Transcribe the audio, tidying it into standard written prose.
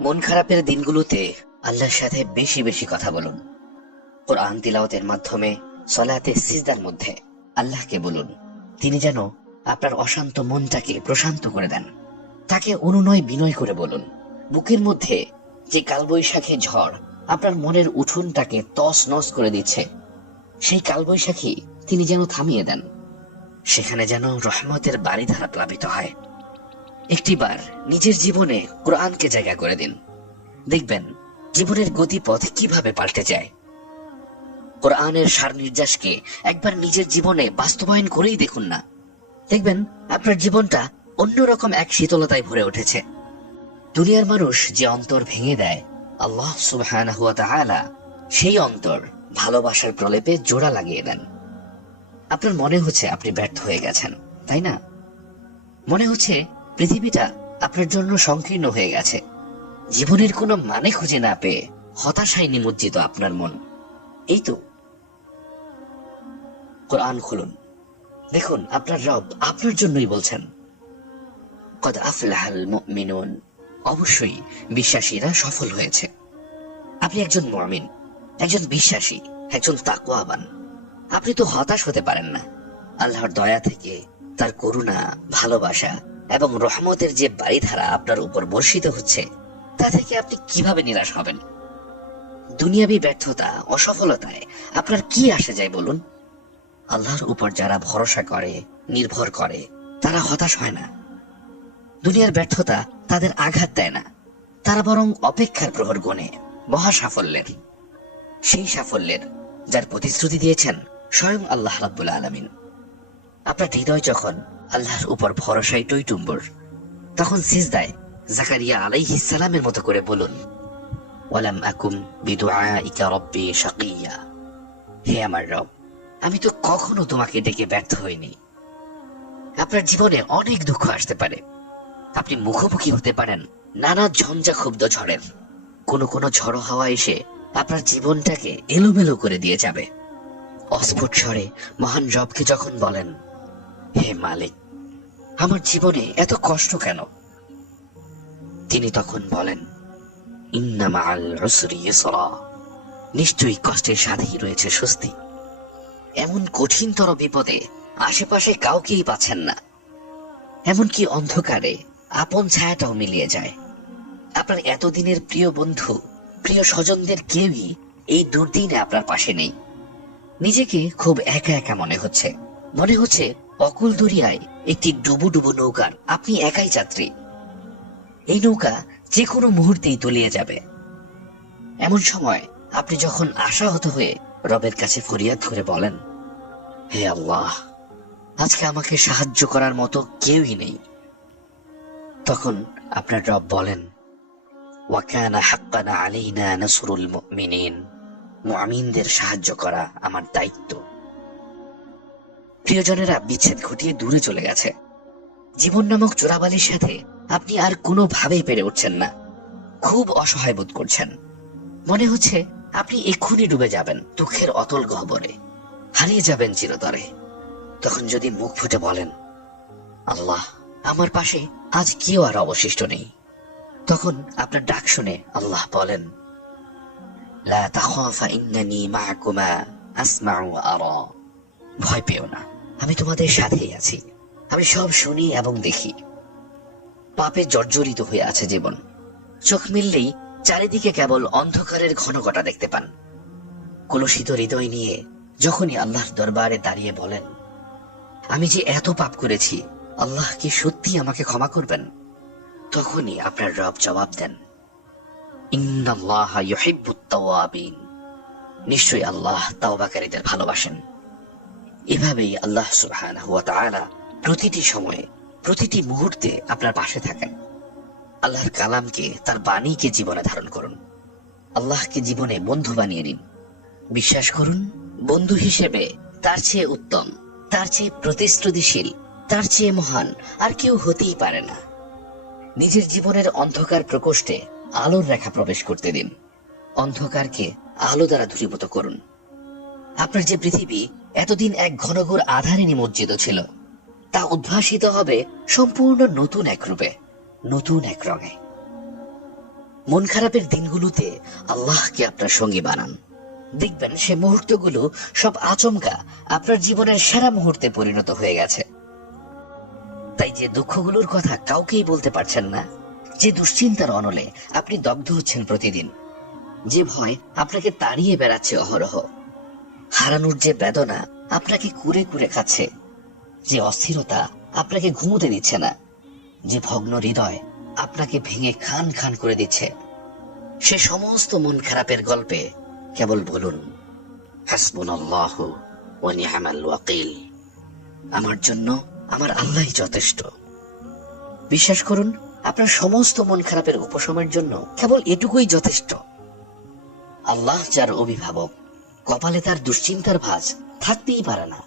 মন খারাপের দিনগুলোতে আল্লাহর সাথে বেশি বেশি কথা বলুন। কোরআন তিলাওয়াতের মাধ্যমে সলাতে সিজদার মধ্যে আল্লাহকে বলুন, তিনি যেন আপনার অশান্ত মনটাকে প্রশান্ত করে দেন। তাকে অনুনয় বিনয় করে বলুন, বুকের মধ্যে যে কালবৈশাখী ঝড় আপনার মনের উঠোনটাকে তস নস করে দিচ্ছে, সেই কালবৈশাখী তিনি যেন থামিয়ে দেন। সেখানে যেন রহমতের বারিধারা প্লাবিত হয়। একটিবার নিজের জীবনে কোরআনকে জায়গা করে দিন, দেখবেন জীবনের গতিপথ কিভাবে পাল্টে যায়। কোরআনের সার নির্যাসকে একবার নিজের জীবনে বাস্তবায়ন করেই দেখুন না, দেখবেন আপনার জীবনটা অন্যরকম এক শীতলতায় ভরে উঠেছে। দুনিয়ার মানুষ যে অন্তর ভেঙে দেয়, আল্লাহ সুবহানাহু ওয়া তাআলা সেই অন্তর ভালোবাসার প্রলেপে জোড়া লাগিয়ে দেন। আপনার মনে হচ্ছে আপনি ব্যর্থ হয়ে গেছেন, তাই না? মনে হচ্ছে পৃথিবীটা আপনার জন্য সংকীর্ণ হয়ে গেছে। জীবনের কোনো মানে খুঁজে না পেয়ে হতাশায় নিমজ্জিত আপনার মন। এই তো কোরআন খুলুন, দেখুন আপনার রব আপনার জন্যই বলছেন, কদ আফলাহাল মুমিনুন, অবশ্যই বিশ্বাসীরা সফল হয়েছে। আপনি একজন মুমিন, একজন বিশ্বাসী, একজন তাকওয়াবান। আপনি তো হতাশ হতে পারেন না। আল্লাহর দয়া থেকে, তার করুণা, ভালোবাসা এবং রহমতের যে বারিধারা আপনার উপর বর্ষিত হচ্ছে, তা থেকে আপনি কিভাবে নিরাশ হবেন? দুনিয়াবী ব্যর্থতা, অসফলতায় আপনার কি আসে যায় বলুন? আল্লাহর উপর যারা ভরসা করে, নির্ভর করে, তারা হতাশ হয় না। দুনিয়ার ব্যর্থতা তাদের আঘাত দেয় না, তারা বরং অপেক্ষার প্রহর গোনে মহা সাফল্যের, সেই সাফল্যের যার প্রতিশ্রুতি দিয়েছেন স্বয়ং আল্লাহ রাব্বুল আলামিন। আপনার হৃদয় যখন আল্লাহর উপর ভরসায় টইটুম্বর, তখন সিজদায় জাকারিয়া আলাইহিস সালামের মতো করে বলুন, ওয়ালাম আকুম বিদুআইকা রাব্বি শাকিয়া, হে আমার রব, আমি তো কখনো তোমাকে ডেকে ব্যর্থ হইনি। আপনার জীবনে অনেক দুঃখ আসতে পারে, আপনি মুখোমুখি হতে পারেন নানা ঝঞ্ঝাক্ষুব্ধ ঝড়ের। কোনো কোনো ঝড়ো হাওয়া এসে আপনার জীবনটাকে এলোমেলো করে দিয়ে যাবে। অস্ফুট স্বরে মহান রবকে যখন বলেন, হে মালিক, আমার জীবনে এত কষ্ট কেন? তিনি তখন বলেন, ইন্না মাআল উসরি ইউসরা, নিশ্চয়ই কষ্টের সাথেই রয়েছে স্বস্তি। এমন কঠিনতর বিপদে আশেপাশে কাউকেই পাচ্ছেন না, এমনকি অন্ধকারে আপন ছায়াটাও মিলিয়ে যায়। আপনার এতদিনের প্রিয় বন্ধু, প্রিয় স্বজনদের কেউই এই দুর্দিনে আপনার পাশে নেই। নিজেকে খুব একা একা মনে হচ্ছে, মনে হচ্ছে অকুল দরিয়ায় একটি ডুবু ডুবু নৌকার আপনি একাই যাত্রী। এই নৌকা যে কোনো মুহূর্তেই তলিয়ে যাবে। এমন সময় আপনি যখন আশাহত হয়ে রবের কাছে ফরিয়াদ করে বলেন, হে আল্লাহ, আজকে আমাকে সাহায্য করার মতো কেউই নেই, তখন আপনার রব বলেন, ওয়া কানা হাক্কান আলাইনা নাসরুল মুমিনিন, মুমিনদের সাহায্য করা আমার দায়িত্ব। প্রিয়জনেরা বিচ্ছেদ ঘটিয়ে দূরে চলে গেছে। জীবন নামক চোরাবালির সাথে আপনি আর কোনোভাবেই পেরে উঠছেন না। খুব অসহায় বোধ করছেন, মনে হচ্ছে আপনি এক্ষুনি ডুবে যাবেন দুঃখের অতল গহ্বরে, হারিয়ে যাবেন চিরতরে। তখন যদি মুখ ফুটে বলেন, আল্লাহ, আমার পাশে আজ কেউ আর অবশিষ্ট নেই, তখন আপনার ডাক শুনে আল্লাহ বলেন, লা তাখাফা ইন্নানি মাআকুমা আসমাউ ওয়া আরা, ভয় পেও না, আমি তোমাদের সাথেই আছি, আমি সব শুনি এবং দেখি। পাপে জর্জরিত হয়ে আছে জীবন, চোখ মিললেই চারিদিকে কেবল অন্ধকারের ঘনঘটা দেখতে পান। কলুষিত হৃদয় নিয়ে যখনই আল্লাহর দরবারে দাঁড়িয়ে বলেন, আমি যে এত পাপ করেছি, আল্লাহ কি সত্যি আমাকে ক্ষমা করবেন? তখনই আপনার রব জবাব দেন, ইন্নাল্লাহা ইউহিব্বুত তাওয়াবিন, নিশ্চয়ই আল্লাহ তাওবাকারীদের ভালোবাসেন। এভাবেই আল্লাহ সুবহানাহু ওয়া তাআলা প্রতিটি সময়ে, প্রতিটি মুহূর্তে আপনার পাশে থাকেন। আল্লাহর কালামকে, তার বাণীকে জীবনে ধারণ করুন। আল্লাহকে জীবনে বন্ধু বানিয়ে নিন। বিশ্বাস করুন, বন্ধু হিসেবে তার চেয়ে উত্তম, তার চেয়ে প্রতিশ্রুতিশীল, তার চেয়ে মহান আর কেউ হতেই পারে না। নিজের জীবনের অন্ধকার প্রকোষ্ঠে আলোর রেখা প্রবেশ করতে দিন। অন্ধকারকে আলো দ্বারা দূরীভূত করুন। আপনার যে পৃথিবী এতদিন এক ঘনঘোর আধারে নিমজ্জিত ছিল, তা উদ্ভাসিত হবে সম্পূর্ণ নতুন এক রূপে, নতুন এক রঙে। মন খারাপের দিনগুলোতে আল্লাহকে আপনার সঙ্গী বানান। দেখবেন সে মুহূর্তগুলো সব আচমকা আপনার জীবনের সেরা মুহূর্তে পরিণত হয়ে গেছে। তাই যে দুঃখগুলোর কথা কাউকেই বলতে পারছেন না, যে দুশ্চিন্তার অনলে আপনি দগ্ধ হচ্ছেন প্রতিদিন, যে ভয় আপনাকে তাড়িয়ে বেড়াচ্ছে অহরহ, হারানোর যে বেদনা আপনাকে কুরে কুরে খাচ্ছে, যে অস্থিরতা আপনাকে ঘুমোতে দিচ্ছে না, যে ভগ্ন হৃদয় আপনাকে ভেঙে খান খান করে দিচ্ছে, সে সমস্ত মন খারাপের গল্পে কেবল বলুন, হাসবুনাল্লাহু ওয়া নি'মাল ওয়াকিল। আমার জন্য আমার আল্লাহই যথেষ্ট। বিশ্বাস করুন, আপনার সমস্ত মন খারাপের উপশমের জন্য কেবল এটুকুই যথেষ্ট। আল্লাহ যার অভিভাবক, কপালে তার দুশ্চিন্তার ভাঁজ থাকতেই পারে না।